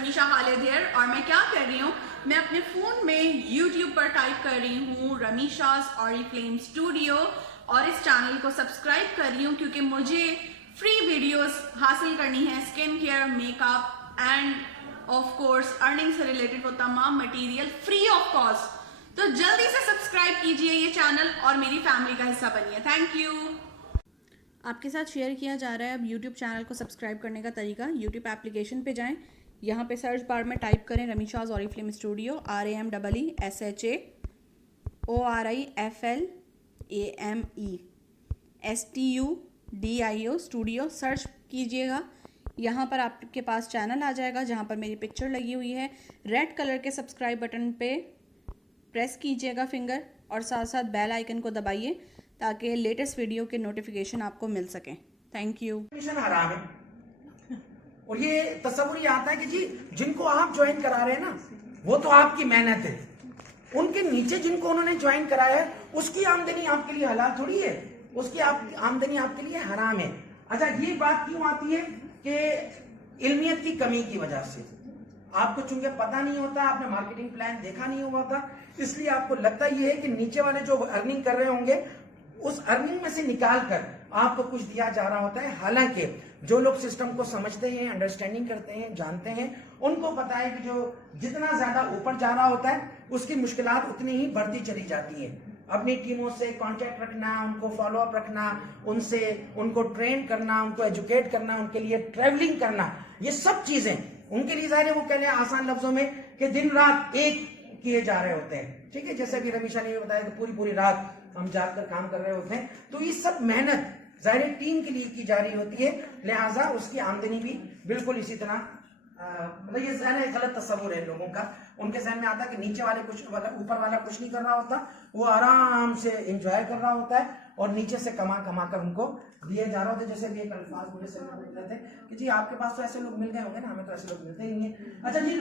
रमीशा Khalid here. और मैं क्या कर रही हूँ, मैं अपने फ़ोन में YouTube पर टाइप कर रही हूँ रमीशा's ऑरिफ्लेम स्टूडियो और इस चैनल को सब्सक्राइब कर रही हूँ क्योंकि मुझे फ्री वीडियोस हासिल करनी है skin care, makeup end of course earning से रिलेटेड वो तमाम मटेरियल फ्री ऑफ कॉस्ट। तो जल्दी से सब्सक्राइब कीजिए ये चैनल और मेरी फैमिली का हिस्सा बनिए। Thank you. आपके साथ शेयर किया जा रहा है अब YouTube चैनल को सब्सक्राइब करने का तरीका। YouTube एप्लीकेशन पे जाएं, यहाँ पे सर्च बार में टाइप करें Rameesha's Oriflame studio, RAMEESHAORIFLAME studio search कीजिएगा। यहाँ पर आपके पास चैनल आ जाएगा जहाँ पर मेरी पिक्चर लगी हुई है। रेड कलर के सब्सक्राइब बटन पे प्रेस कीजिएगा फिंगर और साथ साथ बेल आइकन को दबाइए ताकि लेटेस्ट वीडियो के नोटिफिकेशन आपको मिल सकें। Thank you. मिशन हराम है और ये तस्वुर ये आता है कि जी जिनको आप ज्वाइन करा रहे हैं ना वो तो आपकी मेहनत है, उनके नीचे जिनको उन्होंने ज्वाइन कराया है उसकी आमदनी आपके लिए हलाल थोड़ी है, उसकी आमदनी आपके लिए हराम है। अच्छा, ये बात क्यों आती है कि इल्मियत की कमी की वजह से आपको चूंकि पता नहीं होता, आपने मार्केटिंग प्लान देखा नहीं हुआ था, इसलिए आपको लगता ये है कि नीचे वाले जो अर्निंग कर रहे होंगे उस अर्निंग में से निकाल कर आपको कुछ दिया जा रहा होता है। हालांकि जो लोग सिस्टम को समझते हैं, अंडरस्टैंडिंग करते हैं, जानते हैं, उनको पता है कि जो जितना ज्यादा ऊपर जा रहा होता है उसकी मुश्किलात उतनी ही बढ़ती चली जाती है। अपनी टीमों से कांटेक्ट रखना, उनको फॉलोअप रखना, उनको ट्रेन करना, उनको एजुकेट करना, उनके लिए ट्रेवलिंग करना, ये सब चीजें उनके लिए ज़ाहिर है वो कहने आसान लफ्जों में कि दिन रात एक किए जा रहे होते हैं। ठीक है, जैसे अभी रमीशा ने बताया कि पूरी रात हम जाकर काम कर रहे होते हैं, तो ये सब मेहनत ज़ाहिर टीम के लिए की जा रही होती है, लिहाजा उसकी आमदनी भी बिल्कुल इसी तरह मतलब ये ज़हन है, गलत तस्वुर है लोगों का। उनके जहन में आता है कि नीचे वाले कुछ ऊपर वाला कुछ नहीं कर रहा होता, वो आराम से एंजॉय कर रहा होता है और नीचे से कमा कर उनको दिए जा रहा होता है। जैसे भी एक अल्फाज मुझे समझ में थे कि जी आपके पास तो ऐसे लोग मिल गए होंगे ना, हमें तो ऐसे लोग मिलते ही नहीं है। अच्छा जी।